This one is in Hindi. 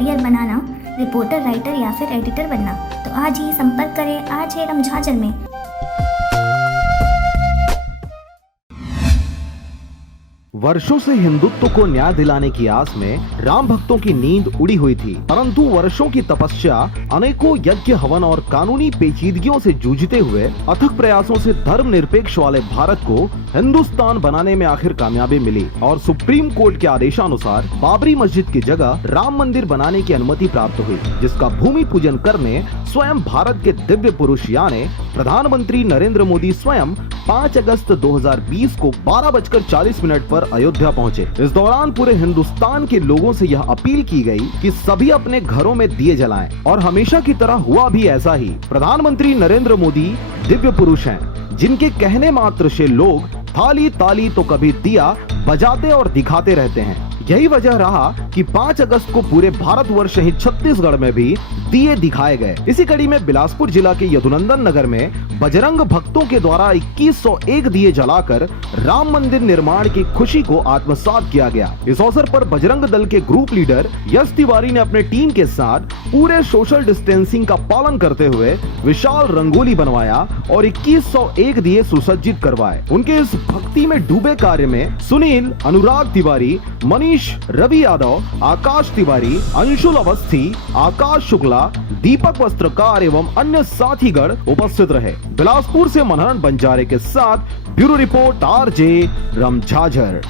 करियर बनाना, रिपोर्टर, राइटर या फिर एडिटर बनना, तो आज ही संपर्क करें। आज है रमझाझर में। वर्षों से हिंदुत्व को न्याय दिलाने की आस में राम भक्तों की नींद उड़ी हुई थी, परंतु वर्षों की तपस्या, अनेकों यज्ञ हवन और कानूनी पेचीदगियों से जूझते हुए अथक प्रयासों से धर्मनिरपेक्ष वाले भारत को हिंदुस्तान बनाने में आखिर कामयाबी मिली और सुप्रीम कोर्ट के आदेशानुसार बाबरी मस्जिद की जगह राम मंदिर बनाने की अनुमति प्राप्त हुई, जिसका भूमि पूजन करने स्वयं भारत के दिव्य पुरुष यानी प्रधानमंत्री नरेंद्र मोदी स्वयं 5 अगस्त 2020 को 12:40 पर अयोध्या पहुंचे। इस दौरान पूरे हिंदुस्तान के लोगों से यह अपील की गई कि सभी अपने घरों में दिए जलाएं और हमेशा की तरह हुआ भी ऐसा ही। प्रधानमंत्री नरेंद्र मोदी दिव्य पुरुष हैं, जिनके कहने मात्र से लोग थाली ताली तो कभी दिया बजाते और दिखाते रहते हैं। यही वजह रहा कि 5 अगस्त को पूरे भारतवर्ष सहित छत्तीसगढ़ में भी दिए दिखाए गए। इसी कड़ी में बिलासपुर जिला के यदुनंदन नगर में बजरंग भक्तों के द्वारा 2101 दिए जलाकर राम मंदिर निर्माण की खुशी को आत्मसात किया गया। इस अवसर पर बजरंग दल के ग्रुप लीडर यश तिवारी ने अपने टीम के साथ पूरे सोशल डिस्टेंसिंग का पालन करते हुए विशाल रंगोली बनवाया और 2101 दिए सुसज्जित करवाए। उनके इस भक्ति में डूबे कार्य में सुनील, अनुराग तिवारी, मनीष, रवि यादव, आकाश तिवारी, अंशुल अवस्थी, आकाश शुक्ला, दीपक वस्त्रकार एवं अन्य साथीगण उपस्थित रहे। बिलासपुर से मनहरन बंजारे के साथ ब्यूरो रिपोर्ट RJ रमझाझर।